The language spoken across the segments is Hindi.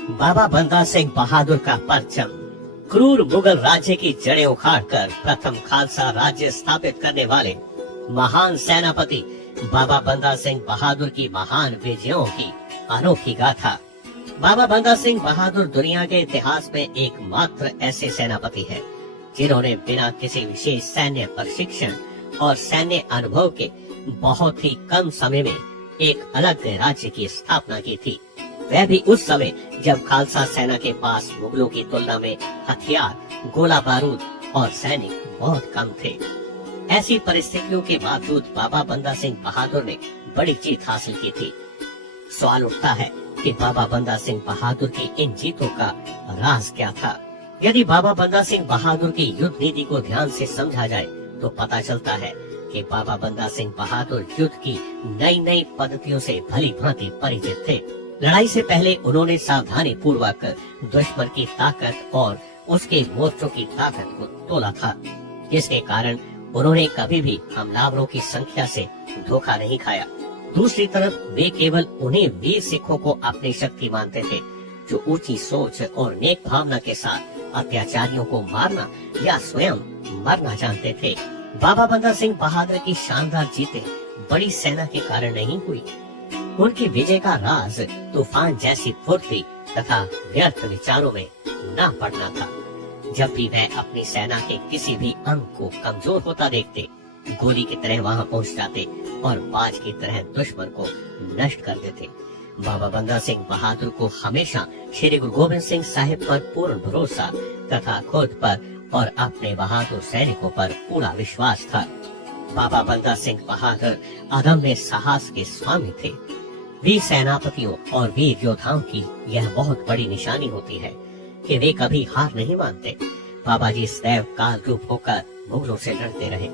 बाबा बंदा सिंह बहादुर का परचम क्रूर मुगल राज्य की जड़ें उखाड़कर प्रथम खालसा राज्य स्थापित करने वाले महान सेनापति बाबा बंदा सिंह बहादुर की महान विजयों की अनोखी गाथा। बाबा बंदा सिंह बहादुर दुनिया के इतिहास में एकमात्र ऐसे सेनापति हैं जिन्होंने बिना किसी विशेष सैन्य प्रशिक्षण और सैन्य अनुभव के बहुत ही कम समय में एक अलग राज्य की स्थापना की थी। वह भी उस समय जब खालसा सेना के पास मुगलों की तुलना में हथियार, गोला बारूद और सैनिक बहुत कम थे। ऐसी परिस्थितियों के बावजूद बाबा बंदा सिंह बहादुर ने बड़ी जीत हासिल की थी। सवाल उठता है कि बाबा बंदा सिंह बहादुर की इन जीतों का राज क्या था। यदि बाबा बंदा सिंह बहादुर की युद्ध नीति को ध्यान से समझा जाए तो पता चलता है कि बाबा बंदा सिंह बहादुर युद्ध की नई नई पद्धतियों से भली भांति परिचित थे। लड़ाई से पहले उन्होंने सावधानी पूर्वक दुश्मन की ताकत और उसके मोर्चों की ताकत को तोला था, जिसके कारण उन्होंने कभी भी हमलावरों की संख्या से धोखा नहीं खाया। दूसरी तरफ वे केवल उन्हीं वीर सिखों को अपनी शक्ति मानते थे जो ऊंची सोच और नेक भावना के साथ अत्याचारियों को मारना या स्वयं मरना जानते थे। बाबा बंदा सिंह बहादुर की शानदार जीतें बड़ी सेना के कारण नहीं हुई। उनकी विजय का राज तूफान जैसी फुर्ती तथा व्यर्थ विचारों में न पड़ना था। जब भी वह अपनी सेना के किसी भी अंग को कमजोर होता देखते, गोली की तरह वहां पहुंच जाते और बाज की तरह दुश्मन को नष्ट कर देते। बाबा बंदा सिंह बहादुर को हमेशा श्री गुरु गोबिंद सिंह साहिब पर पूर्ण भरोसा तथा खुद पर और अपने बहादुर सैनिकों पर पूरा विश्वास था। बाबा बंदा सिंह बहादुर अदम्य साहस के स्वामी थे। वीर सेनापतियों और वीर योद्धाओं की यह बहुत बड़ी निशानी होती है कि वे कभी हार नहीं मानते। बाबा जी सदैव काल रूप होकर मुगलों से लड़ते रहे।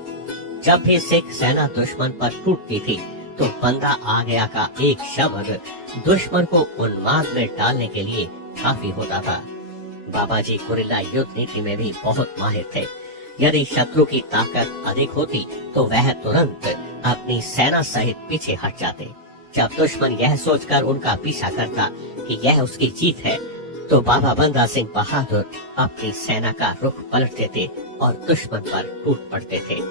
जब भी सिख सेना दुश्मन पर टूटती थी तो बंदा आ गया का एक शब्द दुश्मन को उन्माद में डालने के लिए काफी होता था। बाबा जी गुरिल्ला युद्ध नीति में भी बहुत माहिर थे। यदि शत्रु की ताकत अधिक होती तो वह तुरंत अपनी सेना सहित पीछे हट जाते। जब दुश्मन यह सोचकर उनका पीछा करता कि यह उसकी जीत है तो बाबा बंदा सिंह बहादुर अपनी सेना का रुख पलट देते और दुश्मन पर टूट पड़ते थे।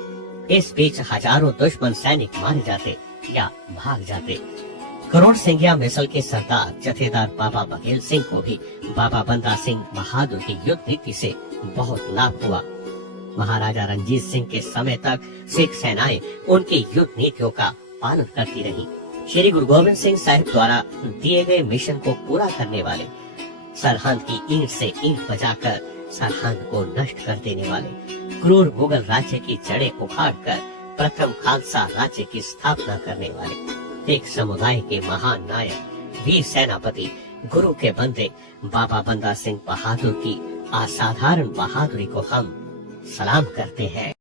इस बीच हजारों दुश्मन सैनिक मारे जाते या भाग जाते। करोड़ सिंघिया मिसल के सरदार जथेदार बाबा बघेल सिंह को भी बाबा बंदा सिंह बहादुर की युद्ध नीति से बहुत लाभ हुआ। महाराजा रंजीत सिंह के समय तक सिख सेनाएं उनकी युद्ध नीतियों का पालन करती रही। श्री गुरु गोबिंद सिंह साहिब द्वारा दिए गए मिशन को पूरा करने वाले, सरहद की ईंट से ईंट बजाकर सरहद को नष्ट कर देने वाले, क्रूर मुगल राज्य की जड़ें उखाड़कर प्रथम खालसा राज्य की स्थापना करने वाले एक समुदाय के महान नायक, वीर सेनापति, गुरु के बंदे बाबा बंदा सिंह बहादुर की असाधारण बहादुरी को हम सलाम करते हैं।